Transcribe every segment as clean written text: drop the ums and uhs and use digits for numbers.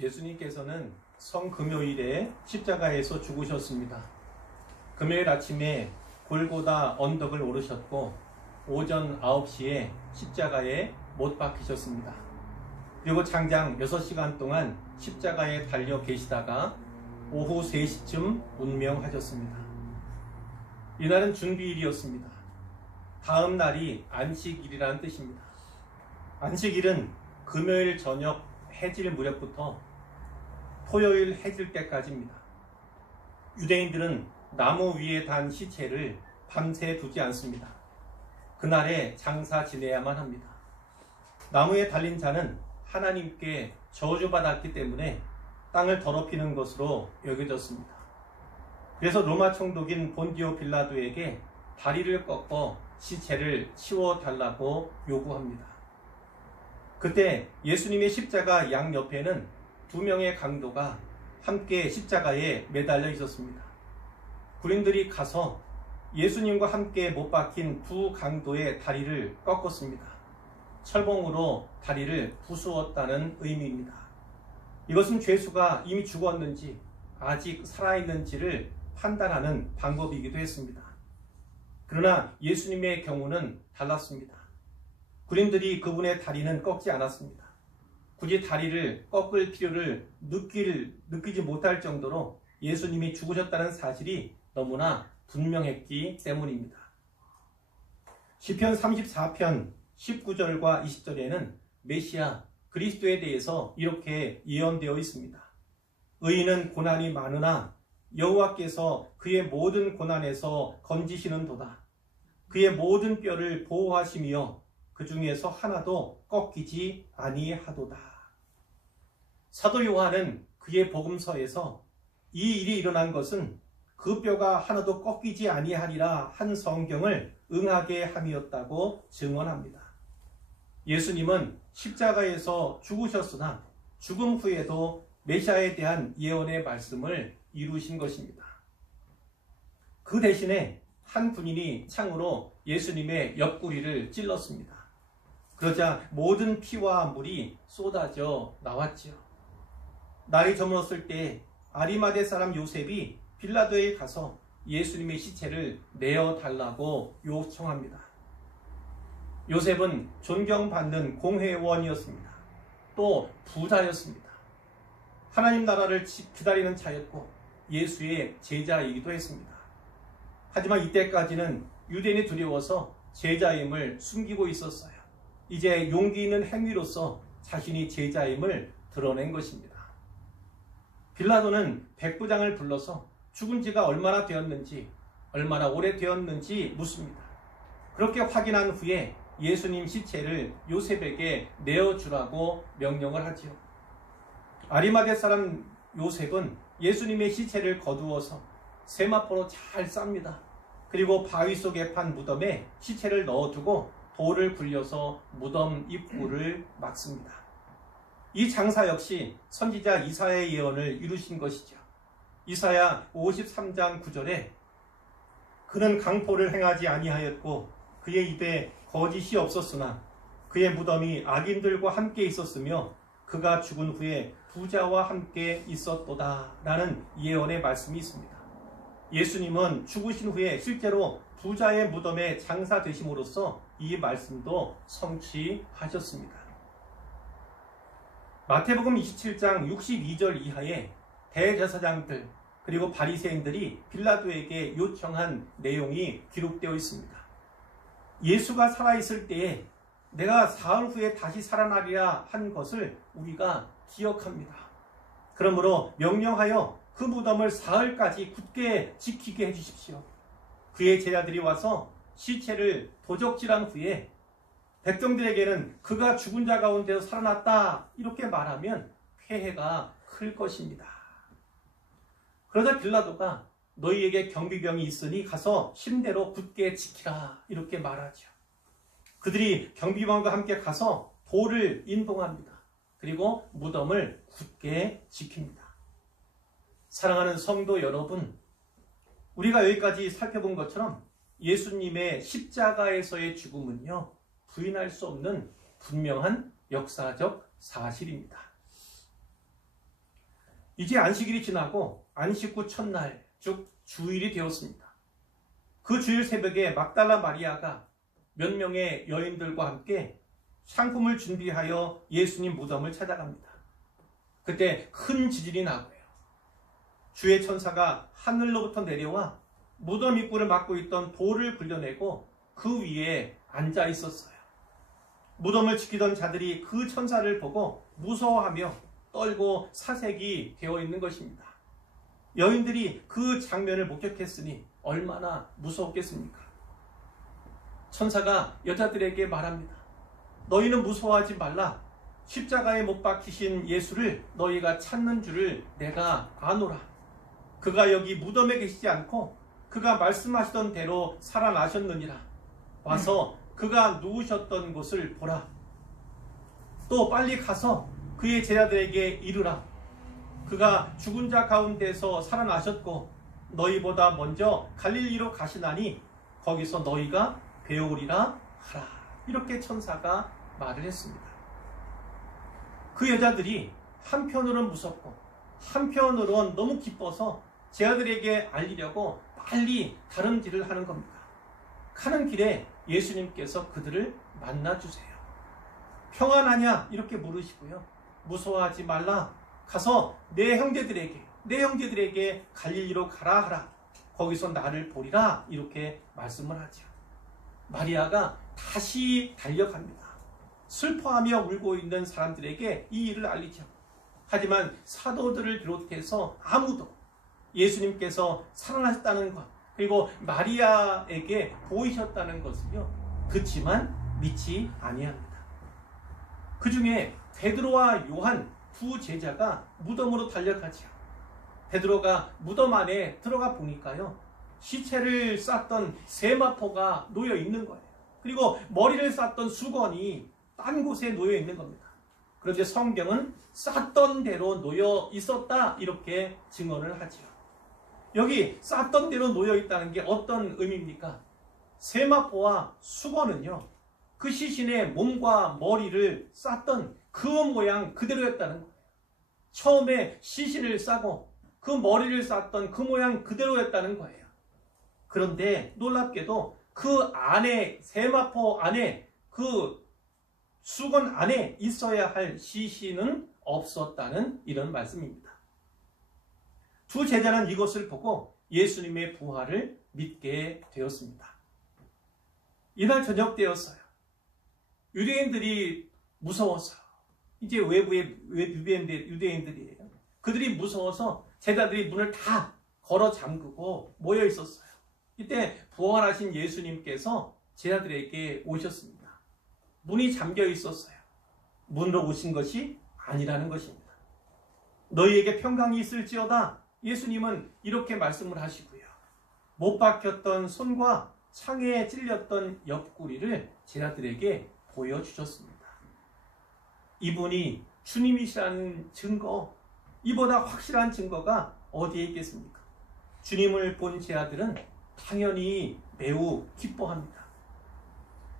예수님께서는 성금요일에 십자가에서 죽으셨습니다. 금요일 아침에 골고다 언덕을 오르셨고 오전 9시에 십자가에 못 박히셨습니다. 그리고 장장 6시간 동안 십자가에 달려 계시다가 오후 3시쯤 운명하셨습니다. 이날은 준비일이었습니다. 다음 날이 안식일이라는 뜻입니다. 안식일은 금요일 저녁 해질 무렵부터 토요일 해질 때까지입니다. 유대인들은 나무 위에 단 시체를 밤새 두지 않습니다. 그날에 장사 지내야만 합니다. 나무에 달린 자는 하나님께 저주받았기 때문에 땅을 더럽히는 것으로 여겨졌습니다. 그래서 로마 총독인 본디오 빌라도에게 다리를 꺾어 시체를 치워달라고 요구합니다. 그때 예수님의 십자가 양옆에는 2명의 강도가 함께 십자가에 매달려 있었습니다. 군인들이 가서 예수님과 함께 못 박힌 두 강도의 다리를 꺾었습니다. 철봉으로 다리를 부수었다는 의미입니다. 이것은 죄수가 이미 죽었는지 아직 살아있는지를 판단하는 방법이기도 했습니다. 그러나 예수님의 경우는 달랐습니다. 군인들이 그분의 다리는 꺾지 않았습니다. 굳이 다리를 꺾을 필요를 느끼지 못할 정도로 예수님이 죽으셨다는 사실이 너무나 분명했기 때문입니다. 시편 34편 19절과 20절에는 메시아 그리스도에 대해서 이렇게 예언되어 있습니다. 의인은 고난이 많으나 여호와께서 그의 모든 고난에서 건지시는도다. 그의 모든 뼈를 보호하시며 그 중에서 하나도 꺾이지 아니하도다. 사도 요한은 그의 복음서에서 이 일이 일어난 것은 그 뼈가 하나도 꺾이지 아니하리라 한 성경을 응하게 함이었다고 증언합니다. 예수님은 십자가에서 죽으셨으나 죽음 후에도 메시아에 대한 예언의 말씀을 이루신 것입니다. 그 대신에 한 군인이 창으로 예수님의 옆구리를 찔렀습니다. 그러자 모든 피와 물이 쏟아져 나왔지요. 날이 저물었을 때 아리마대 사람 요셉이 빌라도에 가서 예수님의 시체를 내어달라고 요청합니다. 요셉은 존경받는 공회원이었습니다. 또 부자였습니다. 하나님 나라를 기다리는 자였고 예수의 제자이기도 했습니다. 하지만 이때까지는 유대인이 두려워서 제자임을 숨기고 있었어요. 이제 용기 있는 행위로서 자신이 제자임을 드러낸 것입니다. 빌라도는 백부장을 불러서 죽은 지가 얼마나 되었는지, 얼마나 오래되었는지 묻습니다. 그렇게 확인한 후에 예수님 시체를 요셉에게 내어주라고 명령을 하지요. 아리마대 사람 요셉은 예수님의 시체를 거두어서 세마포로 잘 쌉니다. 그리고 바위 속에 판 무덤에 시체를 넣어두고 돌을 굴려서 무덤 입구를 막습니다. 이 장사 역시 선지자 이사야의 예언을 이루신 것이죠. 이사야 53장 9절에 그는 강포를 행하지 아니하였고 그의 입에 거짓이 없었으나 그의 무덤이 악인들과 함께 있었으며 그가 죽은 후에 부자와 함께 있었도다 라는 예언의 말씀이 있습니다. 예수님은 죽으신 후에 실제로 부자의 무덤에 장사되심으로써 이 말씀도 성취하셨습니다. 마태복음 27장 62절 이하에 대제사장들 그리고 바리새인들이 빌라도에게 요청한 내용이 기록되어 있습니다. 예수가 살아있을 때에 내가 사흘 후에 다시 살아나리라 한 것을 우리가 기억합니다. 그러므로 명령하여 그 무덤을 사흘까지 굳게 지키게 해주십시오. 그의 제자들이 와서 시체를 도적질한 후에 백성들에게는 그가 죽은 자 가운데서 살아났다 이렇게 말하면 폐해가 클 것입니다. 그러자 빌라도가 너희에게 경비병이 있으니 가서 침대로 굳게 지키라 이렇게 말하죠. 그들이 경비병과 함께 가서 돌을 인봉합니다. 그리고 무덤을 굳게 지킵니다. 사랑하는 성도 여러분, 우리가 여기까지 살펴본 것처럼 예수님의 십자가에서의 죽음은요, 부인할 수 없는 분명한 역사적 사실입니다. 이제 안식일이 지나고 안식 후 첫날, 즉 주일이 되었습니다. 그 주일 새벽에 막달라 마리아가 몇 명의 여인들과 함께 상품을 준비하여 예수님 무덤을 찾아갑니다. 그때 큰 지진이 나고요. 주의 천사가 하늘로부터 내려와 무덤 입구를 막고 있던 돌을 굴려내고 그 위에 앉아 있었어요. 무덤을 지키던 자들이 그 천사를 보고 무서워하며 떨고 사색이 되어 있는 것입니다. 여인들이 그 장면을 목격했으니 얼마나 무서웠겠습니까? 천사가 여자들에게 말합니다. 너희는 무서워하지 말라. 십자가에 못 박히신 예수를 너희가 찾는 줄을 내가 아노라. 그가 여기 무덤에 계시지 않고 그가 말씀하시던 대로 살아나셨느니라. 와서 그가 누우셨던 곳을 보라. 또 빨리 가서 그의 제자들에게 이르라. 그가 죽은 자 가운데서 살아나셨고 너희보다 먼저 갈릴리로 가시나니 거기서 너희가 배우리라 하라. 이렇게 천사가 말을 했습니다. 그 여자들이 한편으로는 무섭고 한편으로는 너무 기뻐서 제자들에게 알리려고 빨리 다름질을 하는 겁니다. 가는 길에 예수님께서 그들을 만나주세요. 평안하냐? 이렇게 물으시고요. 무서워하지 말라. 가서 내 형제들에게 갈릴리로 가라 하라. 거기서 나를 보리라. 이렇게 말씀을 하죠. 마리아가 다시 달려갑니다. 슬퍼하며 울고 있는 사람들에게 이 일을 알리죠. 하지만 사도들을 비롯해서 아무도 예수님께서 살아나셨다는 것, 그리고 마리아에게 보이셨다는 것을요, 듣지만 믿지 아니합니다. 그 중에 베드로와 요한 두 제자가 무덤으로 달려가죠. 베드로가 무덤 안에 들어가 보니까요, 시체를 쌌던 세마포가 놓여 있는 거예요. 그리고 머리를 쌌던 수건이 딴 곳에 놓여 있는 겁니다. 그런데 성경은 쌌던 대로 놓여 있었다 이렇게 증언을 하죠. 여기 쌌던 대로 놓여 있다는 게 어떤 의미입니까? 세마포와 수건은요, 그 시신의 몸과 머리를 쌌던 그 모양 그대로였다는 거예요. 처음에 시신을 싸고 그 머리를 쌌던 그 모양 그대로였다는 거예요. 그런데 놀랍게도 그 안에, 세마포 안에, 그 수건 안에 있어야 할 시신은 없었다는 이런 말씀입니다. 두 제자는 이것을 보고 예수님의 부활을 믿게 되었습니다. 이날 저녁 때였어요. 유대인들이 무서워서, 이제 외부의 유대인들이에요. 그들이 무서워서 제자들이 문을 다 걸어 잠그고 모여 있었어요. 이때 부활하신 예수님께서 제자들에게 오셨습니다. 문이 잠겨 있었어요. 문으로 오신 것이 아니라는 것입니다. 너희에게 평강이 있을지어다. 예수님은 이렇게 말씀을 하시고요. 못 박혔던 손과 창에 찔렸던 옆구리를 제자들에게 보여주셨습니다. 이분이 주님이시라는 증거, 이보다 확실한 증거가 어디에 있겠습니까? 주님을 본 제자들은 당연히 매우 기뻐합니다.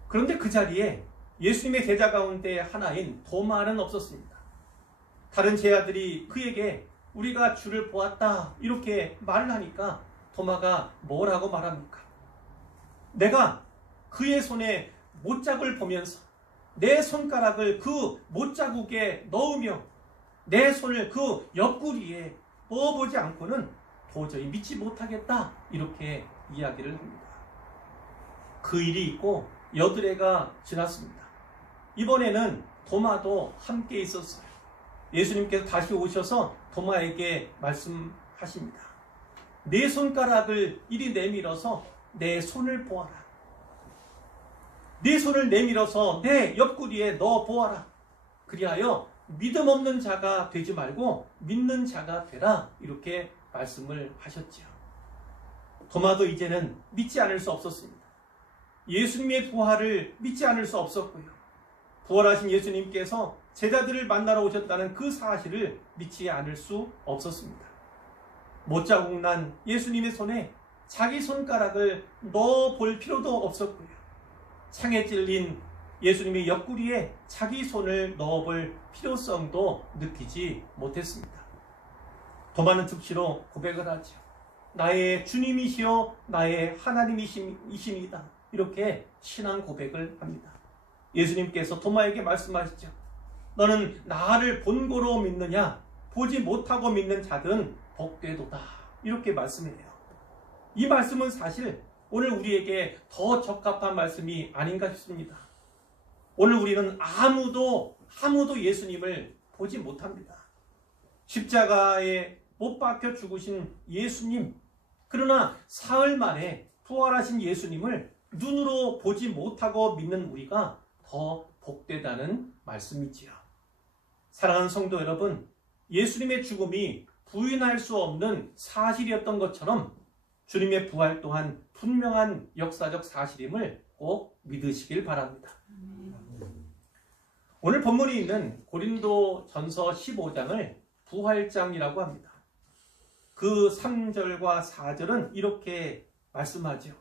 그런데 그 자리에 예수님의 제자 가운데 하나인 도마는 없었습니다. 다른 제자들이 그에게 우리가 주를 보았다 이렇게 말을 하니까 도마가 뭐라고 말합니까? 내가 그의 손에 못자국을 보면서 내 손가락을 그 못자국에 넣으며 내 손을 그 옆구리에 넣어보지 않고는 도저히 믿지 못하겠다 이렇게 이야기를 합니다. 그 일이 있고 여드레가 지났습니다. 이번에는 도마도 함께 있었어요. 예수님께서 다시 오셔서 도마에게 말씀하십니다. 내 손가락을 이리 내밀어서 내 손을 보아라. 네 손을 내밀어서 내 옆구리에 넣어 보아라. 그리하여 믿음 없는 자가 되지 말고 믿는 자가 되라. 이렇게 말씀을 하셨지요. 도마도 이제는 믿지 않을 수 없었습니다. 예수님의 부활을 믿지 않을 수 없었고요. 부활하신 예수님께서 제자들을 만나러 오셨다는 그 사실을 믿지 않을 수 없었습니다. 못자국 난 예수님의 손에 자기 손가락을 넣어볼 필요도 없었고요. 창에 찔린 예수님의 옆구리에 자기 손을 넣어볼 필요성도 느끼지 못했습니다. 더 많은 특시로 고백을 하죠. 나의 주님이시여 나의 하나님이십니다. 이렇게 신앙 고백을 합니다. 예수님께서 도마에게 말씀하시죠. 너는 나를 본고로 믿느냐? 보지 못하고 믿는 자든 복되도다. 이렇게 말씀해요. 이 말씀은 사실 오늘 우리에게 더 적합한 말씀이 아닌가 싶습니다. 오늘 우리는 아무도 예수님을 보지 못합니다. 십자가에 못 박혀 죽으신 예수님, 그러나 사흘 만에 부활하신 예수님을 눈으로 보지 못하고 믿는 우리가 더 복되다는 말씀이지요. 사랑하는 성도 여러분, 예수님의 죽음이 부인할 수 없는 사실이었던 것처럼 주님의 부활 또한 분명한 역사적 사실임을 꼭 믿으시길 바랍니다. 오늘 본문이 있는 고린도전서 15장을 부활장이라고 합니다. 그 3절과 4절은 이렇게 말씀하죠.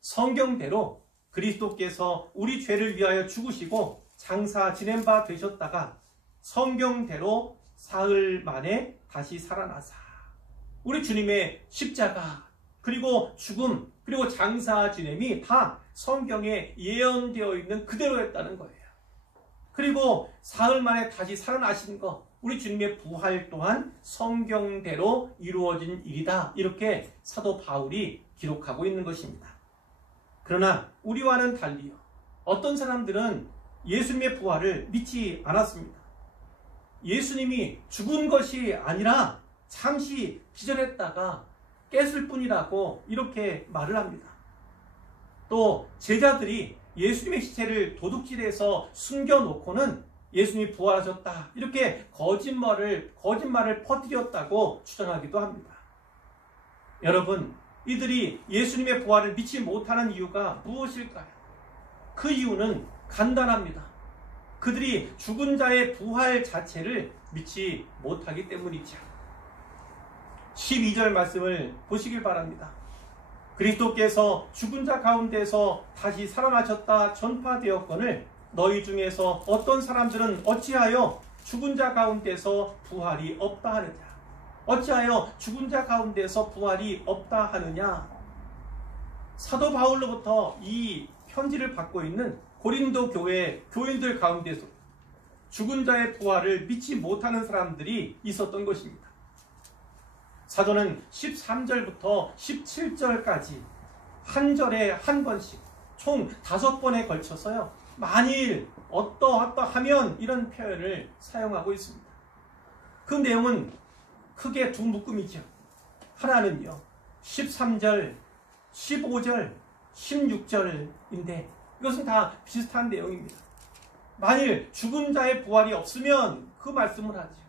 성경대로 그리스도께서 우리 죄를 위하여 죽으시고 장사 지낸 바 되셨다가 성경대로 사흘 만에 다시 살아나사. 우리 주님의 십자가, 그리고 죽음, 그리고 장사 지냄이 다 성경에 예언되어 있는 그대로였다는 거예요. 그리고 사흘 만에 다시 살아나신 것, 우리 주님의 부활 또한 성경대로 이루어진 일이다. 이렇게 사도 바울이 기록하고 있는 것입니다. 그러나 우리와는 달리요. 어떤 사람들은 예수님의 부활을 믿지 않았습니다. 예수님이 죽은 것이 아니라 잠시 기절했다가 깼을 뿐이라고 이렇게 말을 합니다. 또 제자들이 예수님의 시체를 도둑질해서 숨겨놓고는 예수님이 부활하셨다, 이렇게 거짓말을 퍼뜨렸다고 주장하기도 합니다. 여러분, 이들이 예수님의 부활을 믿지 못하는 이유가 무엇일까요? 그 이유는 간단합니다. 그들이 죽은 자의 부활 자체를 믿지 못하기 때문이죠. 12절 말씀을 보시길 바랍니다. 그리스도께서 죽은 자 가운데서 다시 살아나셨다 전파되었거늘 너희 중에서 어떤 사람들은 어찌하여 죽은 자 가운데서 부활이 없다 하느냐? 어찌하여 죽은 자 가운데서 부활이 없다 하느냐? 사도 바울로부터 이 편지를 받고 있는 고린도 교회 교인들 가운데서 죽은 자의 부활을 믿지 못하는 사람들이 있었던 것입니다. 사도는 13절부터 17절까지 한 절에 한 번씩 총 5번에 걸쳐서요, 만일 어떠하면 이런 표현을 사용하고 있습니다. 그 내용은 크게 두 묶음이죠. 하나는요, 13절, 15절, 16절인데 이것은 다 비슷한 내용입니다. 만일 죽은 자의 부활이 없으면 그 말씀을 하죠.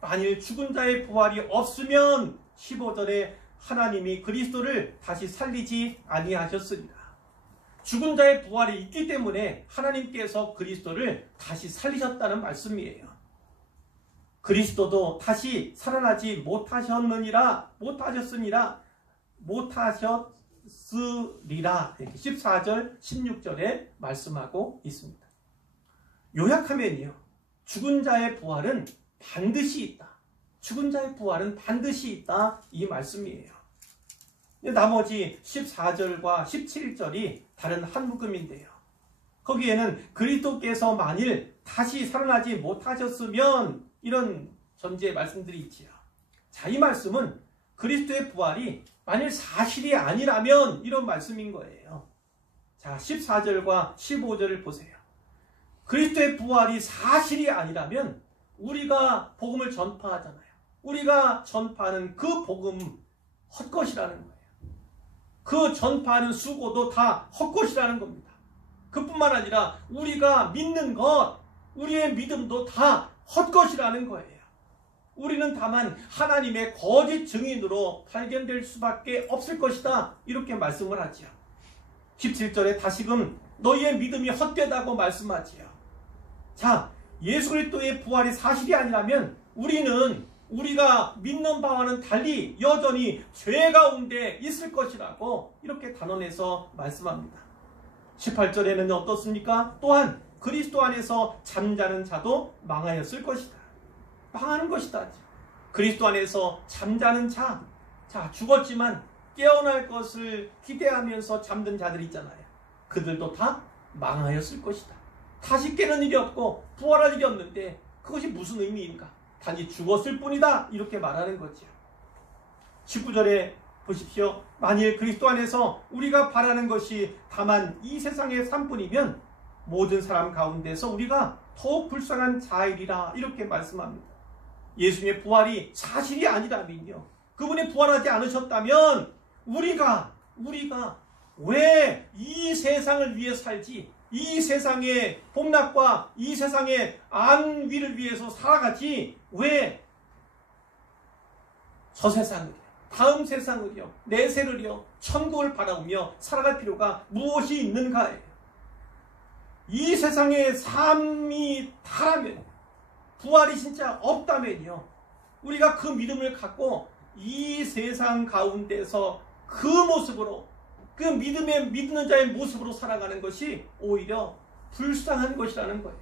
만일 죽은 자의 부활이 없으면 15절에 하나님이 그리스도를 다시 살리지 아니하셨으리라. 죽은 자의 부활이 있기 때문에 하나님께서 그리스도를 다시 살리셨다는 말씀이에요. 그리스도도 다시 살아나지 못하셨으리라. 이렇게 14절, 16절에 말씀하고 있습니다. 요약하면요, 죽은 자의 부활은 반드시 있다. 죽은 자의 부활은 반드시 있다, 이 말씀이에요. 나머지 14절과 17절이 다른 한 묶음인데요. 거기에는 그리스도께서 만일 다시 살아나지 못하셨으면 이런 전제 말씀들이 있지요. 자, 이 말씀은 그리스도의 부활이 만일 사실이 아니라면 이런 말씀인 거예요. 자, 14절과 15절을 보세요. 그리스도의 부활이 사실이 아니라면 우리가 복음을 전파하잖아요. 우리가 전파하는 그 복음 헛것이라는 거예요. 그 전파하는 수고도 다 헛것이라는 겁니다. 그뿐만 아니라 우리가 믿는 것, 우리의 믿음도 다 헛것이라는 거예요. 우리는 다만 하나님의 거짓 증인으로 발견될 수밖에 없을 것이다, 이렇게 말씀을 하지요. 17절에 다시금 너희의 믿음이 헛되다고 말씀하지요. 자, 예수 그리스도의 부활이 사실이 아니라면 우리가 믿는 바와는 달리 여전히 죄 가운데 있을 것이라고 이렇게 단언해서 말씀합니다. 18절에는 어떻습니까? 또한 그리스도 안에서 잠자는 자도 망하였을 것이다. 망하는 것이다. 그리스도 안에서 잠자는 자, 죽었지만 깨어날 것을 기대하면서 잠든 자들이 있잖아요. 그들도 다 망하였을 것이다. 다시 깨는 일이 없고 부활할 일이 없는데 그것이 무슨 의미인가? 단지 죽었을 뿐이다. 이렇게 말하는 거죠. 19절에 보십시오. 만일 그리스도 안에서 우리가 바라는 것이 다만 이 세상의 삶뿐이면 모든 사람 가운데서 우리가 더욱 불쌍한 자이리라. 이렇게 말씀합니다. 예수님의 부활이 사실이 아니라면요, 그분이 부활하지 않으셨다면 우리가 왜 이 세상을 위해 살지, 이 세상의 봄낮과 이 세상의 안위를 위해서 살아가지, 왜 저 세상을요, 다음 세상을요, 내세를요, 천국을 바라보며 살아갈 필요가 무엇이 있는가예요. 이 세상의 삶이 다라면, 부활이 진짜 없다면요, 우리가 그 믿음을 갖고 이 세상 가운데서 그 모습으로, 그 믿는 자의 모습으로 살아가는 것이 오히려 불쌍한 것이라는 거예요.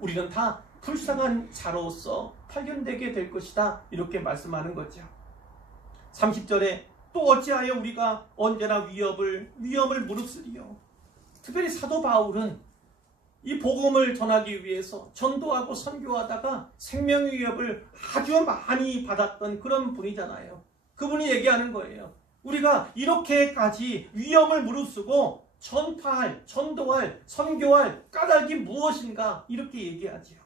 우리는 다 불쌍한 자로서 발견되게 될 것이다. 이렇게 말씀하는 거죠. 30절에 또 어찌하여 우리가 언제나 위험을 무릅쓰리요. 특별히 사도 바울은 이 복음을 전하기 위해서 전도하고 선교하다가 생명의 위협을 아주 많이 받았던 그런 분이잖아요. 그분이 얘기하는 거예요. 우리가 이렇게까지 위험을 무릅쓰고 전도할, 선교할 까닭이 무엇인가? 이렇게 얘기하죠.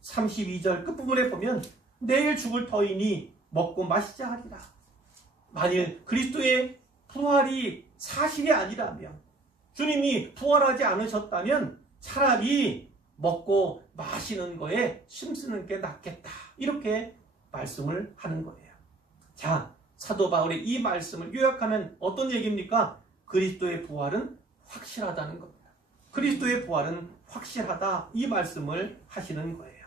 32절 끝부분에 보면 내일 죽을 터이니 먹고 마시자 하리라. 만일 그리스도의 부활이 사실이 아니라면, 주님이 부활하지 않으셨다면 차라리 먹고 마시는 거에 힘쓰는 게 낫겠다. 이렇게 말씀을 하는 거예요. 자, 사도 바울의 이 말씀을 요약하면 어떤 얘기입니까? 그리스도의 부활은 확실하다는 겁니다. 그리스도의 부활은 확실하다. 이 말씀을 하시는 거예요.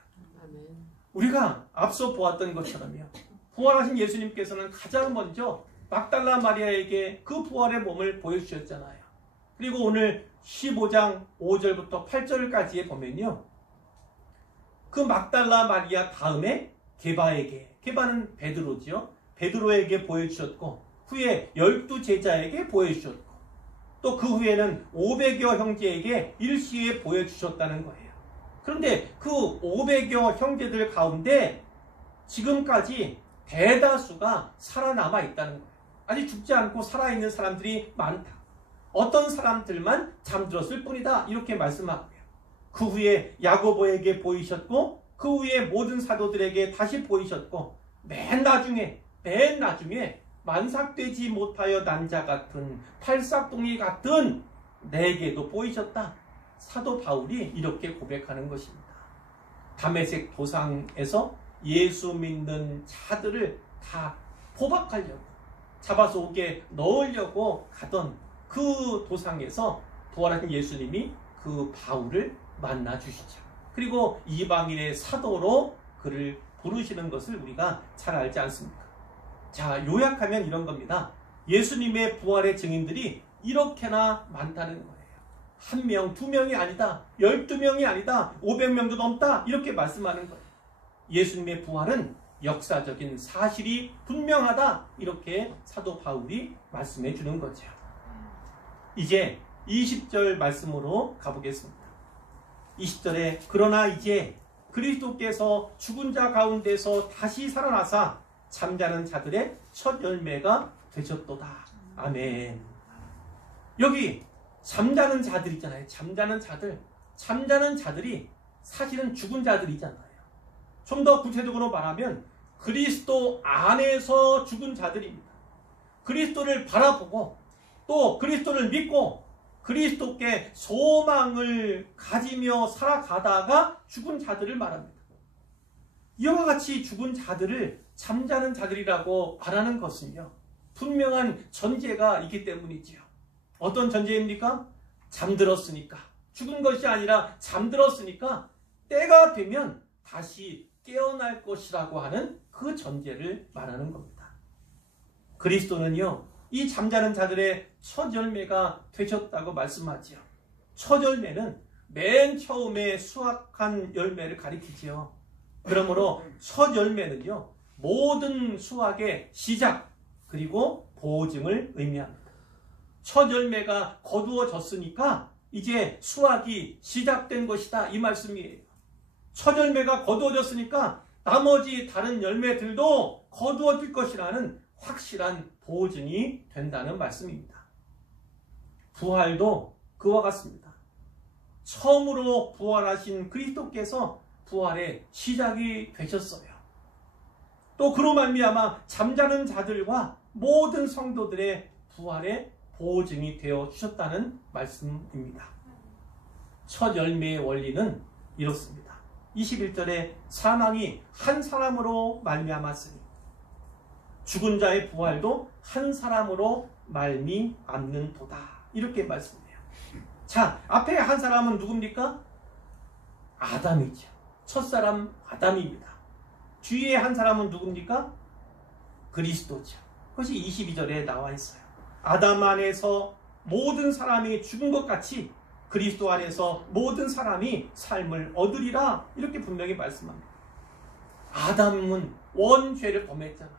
우리가 앞서 보았던 것처럼요, 부활하신 예수님께서는 가장 먼저 막달라 마리아에게 그 부활의 몸을 보여주셨잖아요. 그리고 오늘 15장 5절부터 8절까지에 보면요, 그 막달라 마리아 다음에 게바는 베드로지요. 베드로에게 보여주셨고, 후에 12제자에게 보여주셨고, 또 그 후에는 500여 형제에게 일시에 보여주셨다는 거예요. 그런데 그 500여 형제들 가운데 지금까지 대다수가 살아남아 있다는 거예요. 아직 죽지 않고 살아있는 사람들이 많다. 어떤 사람들만 잠들었을 뿐이다. 이렇게 말씀하고요. 그 후에 야고보에게 보이셨고, 그 후에 모든 사도들에게 다시 보이셨고, 맨 나중에 만삭되지 못하여 난 자 같은 팔싹둥이 같은 내게도 보이셨다. 사도 바울이 이렇게 고백하는 것입니다. 다메섹 도상에서 예수 믿는 자들을 다 포박하려고, 잡아서 옥에 넣으려고 가던 그 도상에서 부활하신 예수님이 그 바울을 만나 주시죠. 그리고 이방인의 사도로 그를 부르시는 것을 우리가 잘 알지 않습니까? 자, 요약하면 이런 겁니다. 예수님의 부활의 증인들이 이렇게나 많다는 거예요. 1명, 2명이 아니다. 12명이 아니다. 500명도 넘다. 이렇게 말씀하는 거예요. 예수님의 부활은 역사적인 사실이 분명하다. 이렇게 사도 바울이 말씀해 주는 거죠. 이제 20절 말씀으로 가보겠습니다. 20절에 그러나 이제 그리스도께서 죽은 자 가운데서 다시 살아나사 잠자는 자들의 첫 열매가 되셨도다. 아멘. 여기 잠자는 자들 있잖아요. 잠자는 자들이 사실은 죽은 자들이잖아요. 좀 더 구체적으로 말하면 그리스도 안에서 죽은 자들입니다. 그리스도를 바라보고 또 그리스도를 믿고 그리스도께 소망을 가지며 살아가다가 죽은 자들을 말합니다. 이와 같이 죽은 자들을 잠자는 자들이라고 말하는 것은요, 분명한 전제가 있기 때문이지요. 어떤 전제입니까? 잠들었으니까. 죽은 것이 아니라 잠들었으니까 때가 되면 다시 깨어날 것이라고 하는 그 전제를 말하는 겁니다. 그리스도는요, 이 잠자는 자들의 첫 열매가 되셨다고 말씀하지요. 첫 열매는 맨 처음에 수확한 열매를 가리키지요. 그러므로 첫 열매는요, 모든 수확의 시작 그리고 보증을 의미합니다. 첫 열매가 거두어졌으니까 이제 수확이 시작된 것이다 이 말씀이에요. 첫 열매가 거두어졌으니까 나머지 다른 열매들도 거두어질 것이라는 확실한 보증이 된다는 말씀입니다. 부활도 그와 같습니다. 처음으로 부활하신 그리스도께서 부활의 시작이 되셨어요. 또 그로 말미암아 잠자는 자들과 모든 성도들의 부활의 보증이 되어 주셨다는 말씀입니다. 첫 열매의 원리는 이렇습니다. 21절에 사망이 한 사람으로 말미암았으니 죽은 자의 부활도 한 사람으로 말미암는도다. 이렇게 말씀해요. 자, 앞에 한 사람은 누굽니까? 아담이죠. 첫사람 아담입니다. 뒤에 한 사람은 누굽니까? 그리스도죠. 그것이 22절에 나와 있어요. 아담 안에서 모든 사람이 죽은 것 같이 그리스도 안에서 모든 사람이 삶을 얻으리라 이렇게 분명히 말씀합니다. 아담은 원죄를 범했잖아요.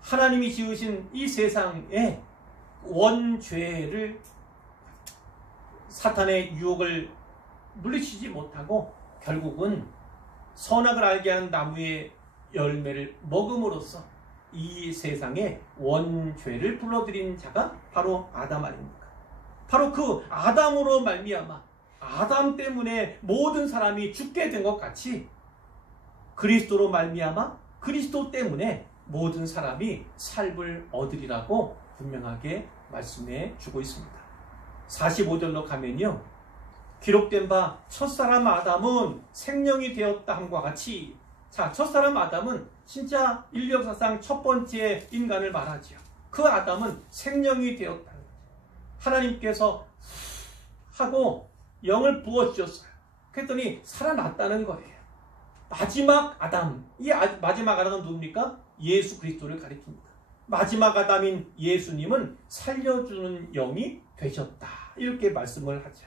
하나님이 지으신 이 세상에 원죄를 사탄의 유혹을 물리치지 못하고 결국은 선악을 알게 한 나무의 열매를 먹음으로써 이 세상에 원죄를 불러들인 자가 바로 아담 아닙니까? 바로 그 아담으로 말미암아 아담 때문에 모든 사람이 죽게 된 것 같이 그리스도로 말미암아 그리스도 때문에 모든 사람이 삶을 얻으리라고 분명하게 말씀해 주고 있습니다. 45절로 가면요. 기록된 바 첫사람 아담은 생명이 되었다 함과 같이 자, 첫사람 아담은 진짜 인류 역사상 첫 번째 인간을 말하죠. 그 아담은 생명이 되었다는 거죠. 하나님께서 하고 영을 부어주셨어요. 그랬더니 살아났다는 거예요. 마지막 아담, 이 마지막 아담은 누굽니까? 예수 그리스도를 가리킵니다. 마지막 아담인 예수님은 살려주는 영이 되셨다. 이렇게 말씀을 하죠.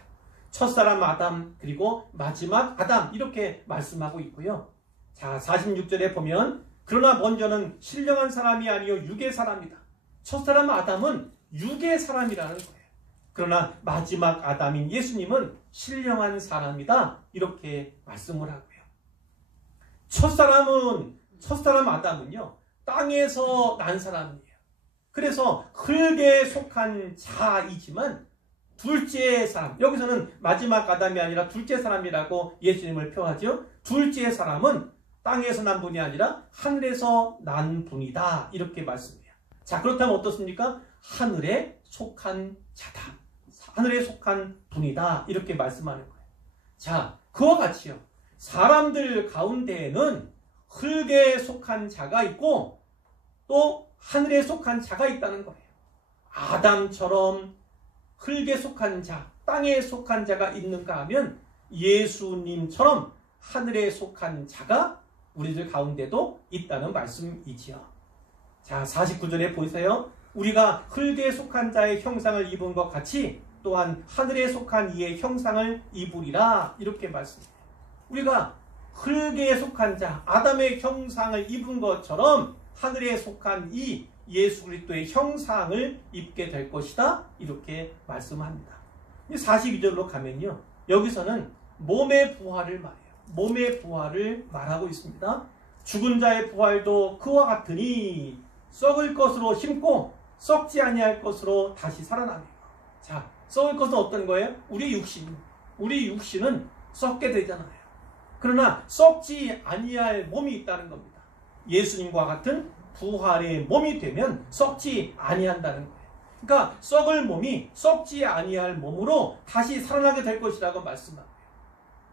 첫사람 아담 그리고 마지막 아담 이렇게 말씀하고 있고요. 자, 46절에 보면 그러나 먼저는 신령한 사람이 아니요 육의 사람이다. 첫사람 아담은 육의 사람이라는 거예요. 그러나 마지막 아담인 예수님은 신령한 사람이다. 이렇게 말씀을 하고요. 첫사람 아담은요. 땅에서 난 사람이에요. 그래서 흙에 속한 자이지만 둘째 사람, 여기서는 마지막 아담이 아니라 둘째 사람이라고 예수님을 표하죠. 둘째 사람은 땅에서 난 분이 아니라 하늘에서 난 분이다. 이렇게 말씀해요. 자, 그렇다면 어떻습니까? 하늘에 속한 자다. 하늘에 속한 분이다. 이렇게 말씀하는 거예요. 자, 그와 같이요. 사람들 가운데에는 흙에 속한 자가 있고 또 하늘에 속한 자가 있다는 거예요. 아담처럼 흙에 속한 자, 땅에 속한 자가 있는가 하면 예수님처럼 하늘에 속한 자가 우리들 가운데도 있다는 말씀이지요. 자, 49절에 보세요. 우리가 흙에 속한 자의 형상을 입은 것 같이 또한 하늘에 속한 이의 형상을 입으리라 이렇게 말씀해요. 우리가 흙에 속한 자, 아담의 형상을 입은 것처럼 하늘에 속한 이 예수 그리스도의 형상을 입게 될 것이다. 이렇게 말씀합니다. 42절로 가면요. 여기서는 몸의 부활을 말해요. 몸의 부활을 말하고 있습니다. 죽은 자의 부활도 그와 같으니 썩을 것으로 심고 썩지 아니할 것으로 다시 살아나네요. 자, 썩을 것은 어떤 거예요? 우리 육신은 썩게 되잖아요. 그러나 썩지 아니할 몸이 있다는 겁니다. 예수님과 같은 부활의 몸이 되면 썩지 아니한다는 거예요. 그러니까 썩을 몸이 썩지 아니할 몸으로 다시 살아나게 될 것이라고 말씀합니다.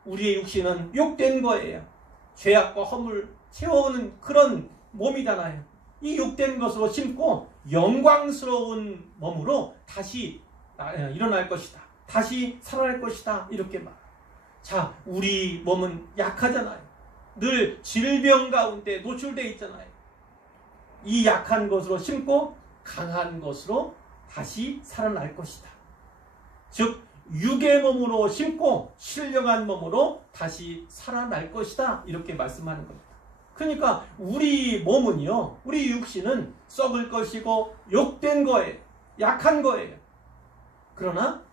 우리의 육신은 욕된 거예요. 죄악과 허물 채워오는 그런 몸이잖아요. 이 욕된 것으로 심고 영광스러운 몸으로 다시 일어날 것이다. 다시 살아날 것이다. 이렇게 말합니다. 자, 우리 몸은 약하잖아요. 늘 질병 가운데 노출되어 있잖아요. 이 약한 것으로 심고 강한 것으로 다시 살아날 것이다. 즉 육의 몸으로 심고 신령한 몸으로 다시 살아날 것이다. 이렇게 말씀하는 겁니다. 그러니까 우리 몸은요, 우리 육신은 썩을 것이고 욕된 거예요. 약한 거예요. 그러나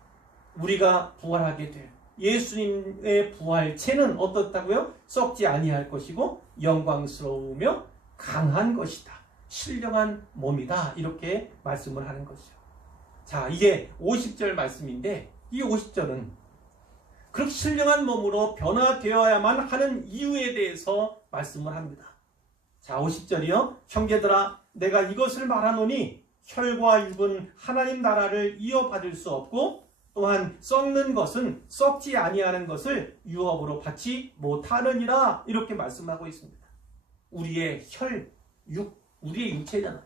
우리가 부활하게 될 예수님의 부활체는 어떻다고요? 썩지 아니할 것이고 영광스러우며 강한 것이다. 신령한 몸이다. 이렇게 말씀을 하는 것이죠. 자, 이게 50절 말씀인데 이 50절은 그렇게 신령한 몸으로 변화되어야만 하는 이유에 대해서 말씀을 합니다. 자, 50절이요. 형제들아, 내가 이것을 말하노니 혈과 육은 하나님 나라를 이어받을 수 없고 또한 썩는 것은 썩지 아니하는 것을 유업으로 받지 못하느니라. 이렇게 말씀하고 있습니다. 우리의 혈, 육, 우리의 육체잖아요.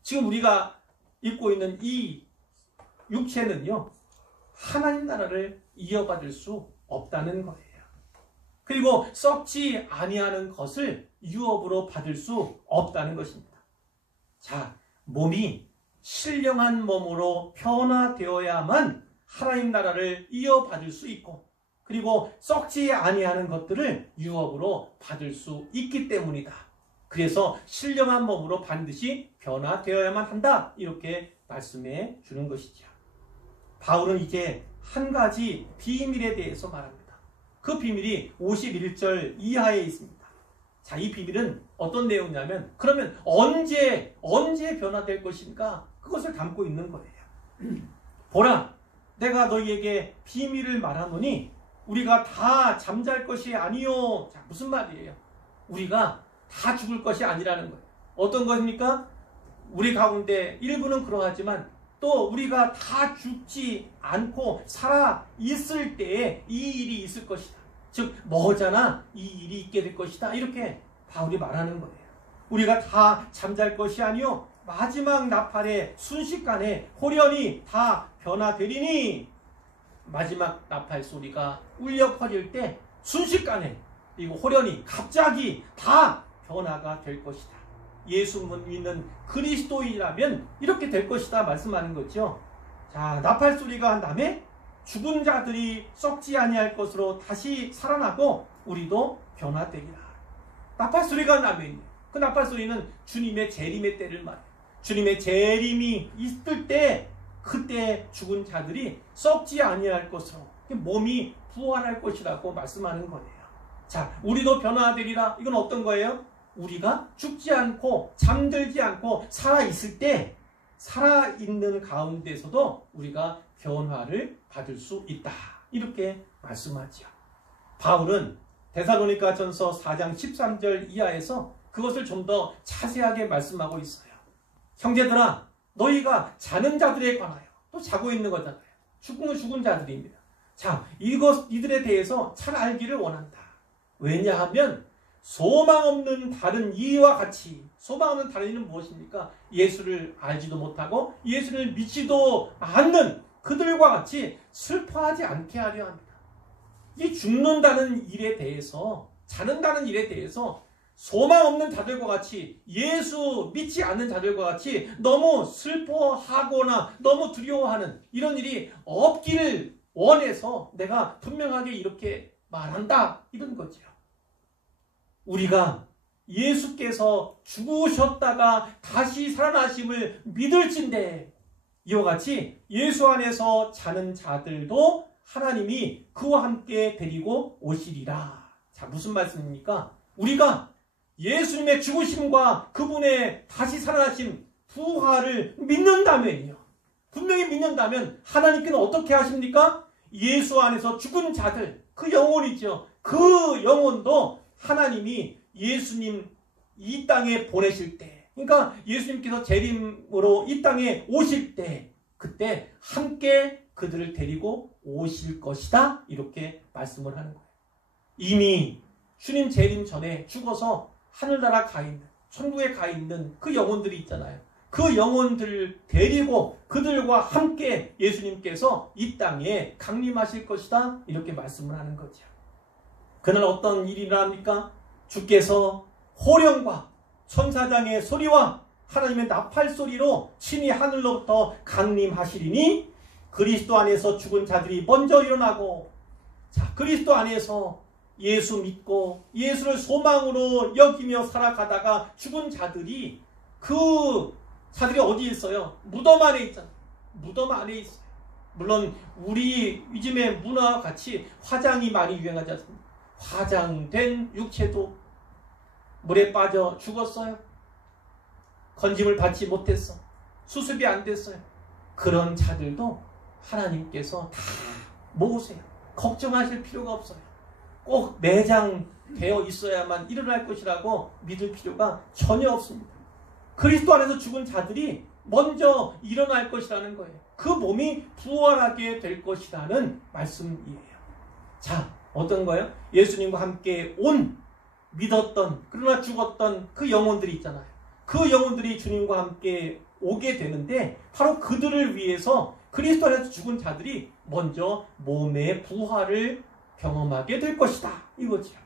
지금 우리가 입고 있는 이 육체는요, 하나님 나라를 이어받을 수 없다는 거예요. 그리고 썩지 아니하는 것을 유업으로 받을 수 없다는 것입니다. 자, 몸이 신령한 몸으로 변화되어야만 하나님 나라를 이어받을 수 있고, 그리고 썩지 아니하는 것들을 유업으로 받을 수 있기 때문이다. 그래서 신령한 몸으로 반드시 변화되어야만 한다. 이렇게 말씀해 주는 것이죠. 바울은 이제 한 가지 비밀에 대해서 말합니다. 그 비밀이 51절 이하에 있습니다. 자, 이 비밀은 어떤 내용이냐면, 그러면 언제 변화될 것인가? 그것을 담고 있는 거예요. 보라, 내가 너희에게 비밀을 말하노니 우리가 다 잠잘 것이 아니요. 자, 무슨 말이에요? 우리가 다 죽을 것이 아니라는 거예요. 어떤 것입니까? 우리 가운데 일부는 그러하지만 또 우리가 다 죽지 않고 살아 있을 때에 이 일이 있을 것이다. 즉 머잖아 이 일이 있게 될 것이다. 이렇게 바울이 말하는 거예요. 우리가 다 잠잘 것이 아니요 마지막 나팔의 순식간에 호련히 다 변화되리니, 마지막 나팔 소리가 울려 퍼질 때 순식간에 그리고 호련히 갑자기 다 변화가 될 것이다. 예수 믿는 그리스도인이라면 이렇게 될 것이다 말씀하는 거죠. 자, 나팔 소리가 한 다음에 죽은 자들이 썩지 아니할 것으로 다시 살아나고 우리도 변화되리라. 나팔 소리가 나면 그 나팔 소리는 주님의 재림의 때를 말해요. 주님의 재림이 있을 때 그때 죽은 자들이 썩지 아니할 것으로 몸이 부활할 것이라고 말씀하는 거예요. 자, 우리도 변화되리라. 이건 어떤 거예요? 우리가 죽지 않고 잠들지 않고 살아있을 때 살아있는 가운데서도 우리가 변화를 받을 수 있다. 이렇게 말씀하죠. 바울은 데살로니가 전서 4장 13절 이하에서 그것을 좀 더 자세하게 말씀하고 있어요. 형제들아, 너희가 자는 자들에 관하여, 또 자고 있는 거잖아요. 죽은 자들입니다. 자, 이들에 대해서 잘 알기를 원한다. 왜냐하면 소망 없는 다른 이와 같이, 소망 없는 다른 이는 무엇입니까? 예수를 알지도 못하고 예수를 믿지도 않는 그들과 같이 슬퍼하지 않게 하려 합니다. 이 죽는다는 일에 대해서, 자는다는 일에 대해서 소망 없는 자들과 같이, 예수 믿지 않는 자들과 같이 너무 슬퍼하거나 너무 두려워하는 이런 일이 없기를 원해서 내가 분명하게 이렇게 말한다. 이런 거죠. 우리가 예수께서 죽으셨다가 다시 살아나심을 믿을진대 이와 같이 예수 안에서 자는 자들도 하나님이 그와 함께 데리고 오시리라. 자, 무슨 말씀입니까? 우리가 예수님의 죽으심과 그분의 다시 살아나심 부활을 믿는다면요, 분명히 믿는다면 하나님께는 어떻게 하십니까? 예수 안에서 죽은 자들, 그 영혼이죠. 그 영혼도 하나님이 예수님 이 땅에 보내실 때, 그러니까 예수님께서 재림으로 이 땅에 오실 때, 그때 함께 그들을 데리고 오실 것이다. 이렇게 말씀을 하는 거예요. 이미 주님 재림 전에 죽어서 하늘나라 가 있는, 천국에 가 있는 그 영혼들이 있잖아요. 그 영혼들을 데리고 그들과 함께 예수님께서 이 땅에 강림하실 것이다. 이렇게 말씀을 하는 거죠. 그날 어떤 일이 일어납니까? 주께서 호령과 천사장의 소리와 하나님의 나팔 소리로 친히 하늘로부터 강림하시리니 그리스도 안에서 죽은 자들이 먼저 일어나고, 자, 그리스도 안에서 예수 믿고 예수를 소망으로 여기며 살아가다가 죽은 자들이 그 자들이 어디에 있어요? 무덤 안에 있잖아요. 무덤 안에 있어요. 물론 우리 요즘의 문화와 같이 화장이 많이 유행하지 않습니까? 화장된 육체도 물에 빠져 죽었어요. 건짐을 받지 못했어. 수습이 안 됐어요. 그런 자들도 하나님께서 다 모으세요. 걱정하실 필요가 없어요. 꼭 매장되어 있어야만 일어날 것이라고 믿을 필요가 전혀 없습니다. 그리스도 안에서 죽은 자들이 먼저 일어날 것이라는 거예요. 그 몸이 부활하게 될 것이라는 말씀이에요. 자, 어떤 거예요? 예수님과 함께 온 믿었던 그러나 죽었던 그 영혼들이 있잖아요. 그 영혼들이 주님과 함께 오게 되는데 바로 그들을 위해서 그리스도 안에서 죽은 자들이 먼저 몸의 부활을 경험하게 될 것이다. 이거지요.